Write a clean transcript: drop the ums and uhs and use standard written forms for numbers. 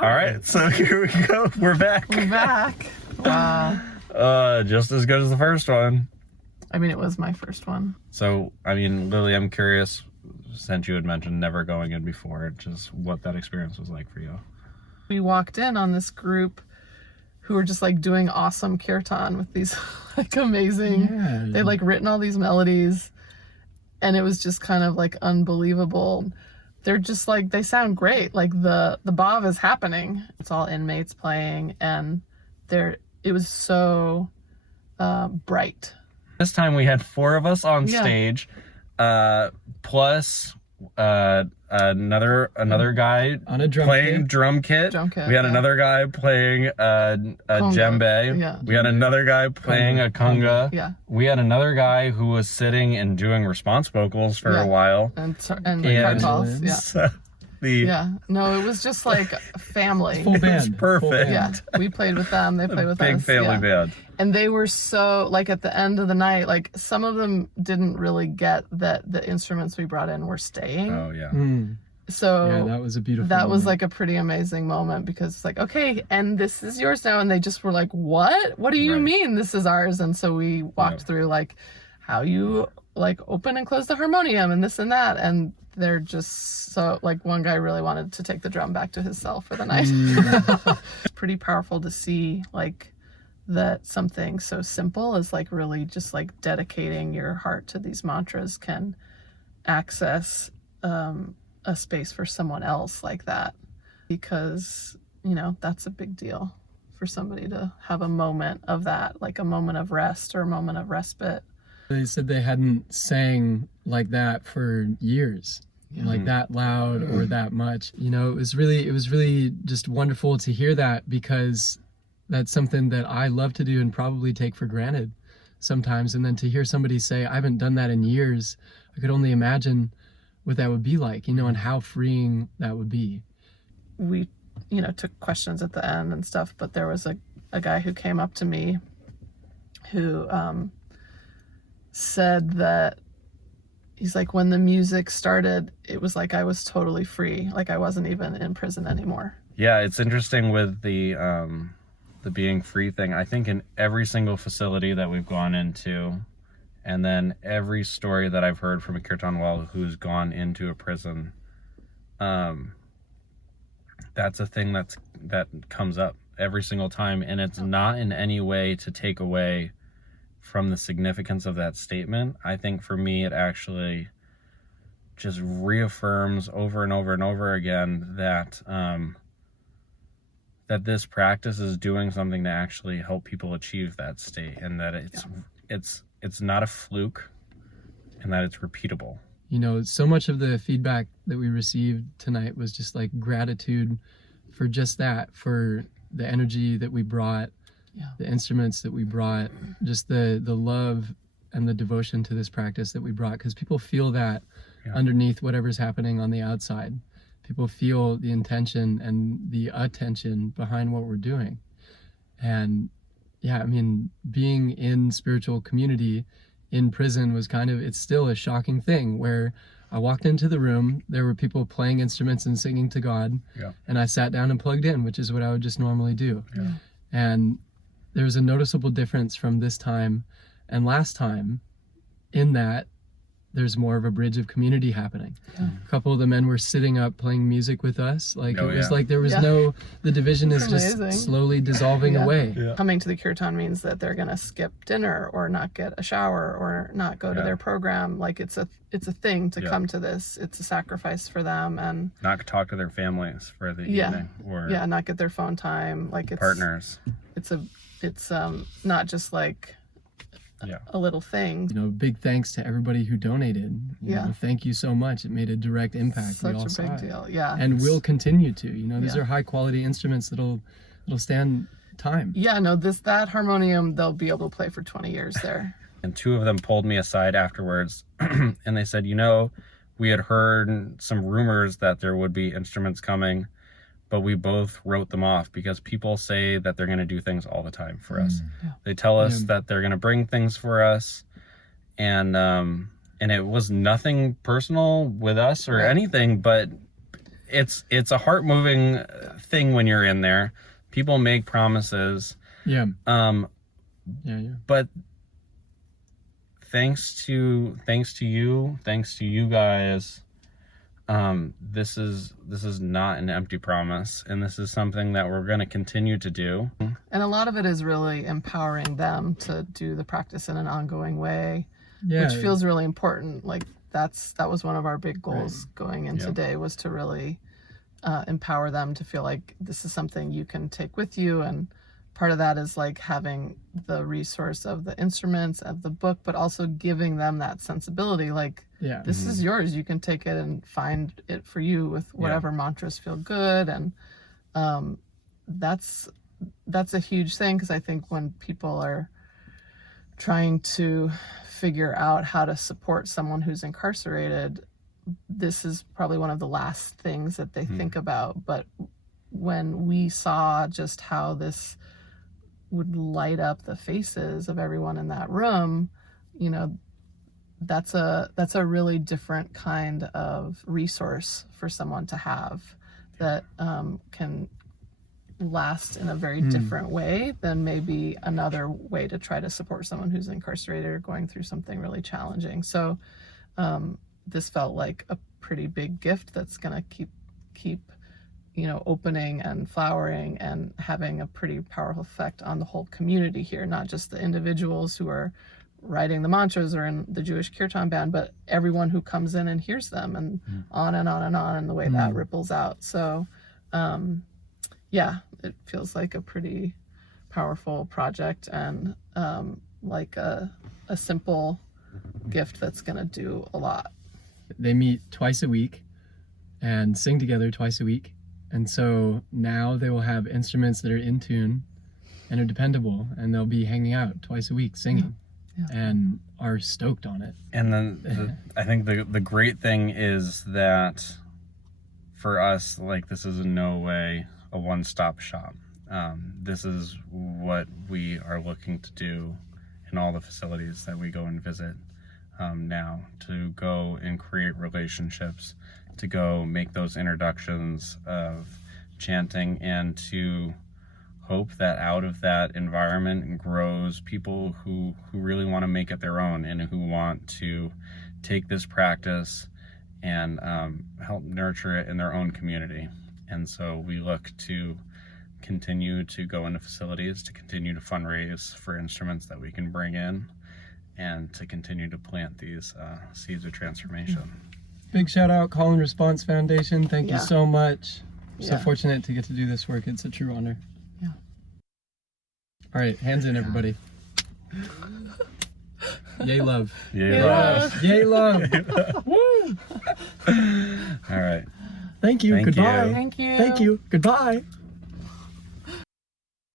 All right, so here we go. We're back. We're back. Wow. Just as good as the first one. I mean, it was my first one. So, I mean, Lily, I'm curious, since you had mentioned never going in before, just what that experience was like for you. We walked in on this group who were just like doing awesome kirtan with these like amazing, they'd like written all these melodies, and it was just kind of like unbelievable. They're just like, they sound great. Like the bhav is happening. It's all inmates playing, and it was so bright. This time we had 4 of us on stage, plus another guy on a playing drum kit. We had another guy playing a djembe. Yeah. We had another guy playing a conga. Yeah. We had another guy who was sitting and doing response vocals for a while. And kartals. Yeah. So No, it was just like a family. Full band. Perfect. Yeah. We played with them. They played with us. Big family band. And they were so, like, at the end of the night, like, some of them didn't really get that the instruments we brought in were staying. Oh, yeah. So yeah, that was a beautiful That was moment. like a pretty amazing moment, because it's like, okay, and this is yours now. And they just were like, what? What do you mean this is ours? And so we walked through, like, how you, like, open and close the harmonium and this and that. And they're just so, like, one guy really wanted to take the drum back to his cell for the night. It's pretty powerful to see, like, that something so simple as like really just like dedicating your heart to these mantras can access a space for someone else like that, because that's a big deal for somebody to have a moment of that, like a moment of rest or a moment of respite. They said they hadn't sang like that for years, like that loud or that much. It was really just wonderful to hear that, because that's something that I love to do and probably take for granted sometimes. And then to hear somebody say, I haven't done that in years, I could only imagine what that would be like, and how freeing that would be. We, took questions at the end and stuff, but there was a guy who came up to me who said that he's like, when the music started, it was like I was totally free. Like I wasn't even in prison anymore. Yeah, it's interesting with the being free thing. I think in every single facility that we've gone into, and then every story that I've heard from a Kirtanwal who's gone into a prison, that's a thing that comes up every single time, and it's not in any way to take away from the significance of that statement. I think for me it actually just reaffirms over and over and over again that that this practice is doing something to actually help people achieve that state, and that it's not a fluke, and that it's repeatable. So much of the feedback that we received tonight was just like gratitude for just that, for the energy that we brought, the instruments that we brought, just the love and the devotion to this practice that we brought, because people feel that underneath whatever's happening on the outside. People feel the intention and the attention behind what we're doing. And being in spiritual community in prison was it's still a shocking thing, where I walked into the room, there were people playing instruments and singing to God, and I sat down and plugged in, which is what I would just normally do. And there's a noticeable difference from this time and last time, in that there's more of a bridge of community happening. A couple of the men were sitting up playing music with us. Like it was like there was the division is just slowly dissolving away. Coming to the kirtan means that they're gonna skip dinner or not get a shower or not go to their program. Like it's a thing to come to this. It's a sacrifice for them, and not talk to their families for the evening, or not get their phone time, like it's partners. It's not just like a little thing. Big thanks to everybody who donated. Thank you so much. It made a direct impact. Such a big deal. And we'll continue to. These are high quality instruments that'll stand time. That harmonium they'll be able to play for 20 years there. And 2 of them pulled me aside afterwards and they said, we had heard some rumors that there would be instruments coming, but we both wrote them off because people say that they're going to do things all the time for us. They tell us that they're going to bring things for us, and it was nothing personal with us or anything, but it's a heart moving thing when you're in there. People make promises. Yeah. But thanks to you guys, this is not an empty promise, and this is something that we're going to continue to do. And a lot of it is really empowering them to do the practice in an ongoing way, Yeah. which feels really important. Like that was one of our big goals going in today, was to really empower them to feel like this is something you can take with you. And part of that is like having the resource of the instruments, of the book, but also giving them that sensibility. Like, this is yours. You can take it and find it for you with whatever mantras feel good. And that's a huge thing, because I think when people are trying to figure out how to support someone who's incarcerated, this is probably one of the last things that they think about. But when we saw just how this would light up the faces of everyone in that room, you know, that's a really different kind of resource for someone to have that can last in a very different way than maybe another way to try to support someone who's incarcerated or going through something really challenging. So this felt like a pretty big gift that's going to keep you know, opening and flowering and having a pretty powerful effect on the whole community here, not just the individuals who are writing the mantras or in the Jewish Kirtan band, but everyone who comes in and hears them, and on and on and on, and the way that ripples out. So it feels like a pretty powerful project, and like a simple gift that's gonna do a lot. They meet twice a week and sing together twice a week. And so now they will have instruments that are in tune and are dependable, and they'll be hanging out twice a week singing and are stoked on it. And then I think the great thing is that for us, like, this is in no way a one-stop shop. This is what we are looking to do in all the facilities that we go and visit now, to go and create relationships, to go make those introductions of chanting, and to hope that out of that environment grows people who really want to make it their own, and who want to take this practice and help nurture it in their own community. And so we look to continue to go into facilities, to continue to fundraise for instruments that we can bring in, and to continue to plant these seeds of transformation. Big shout out, Call and Response Foundation. Thank you so much. So fortunate to get to do this work. It's a true honor. Yeah. All right, hands in, everybody. Yay love. Yay love. Yay love. Woo! All right. Thank you. Thank Goodbye. you. Thank you. Thank you. Goodbye.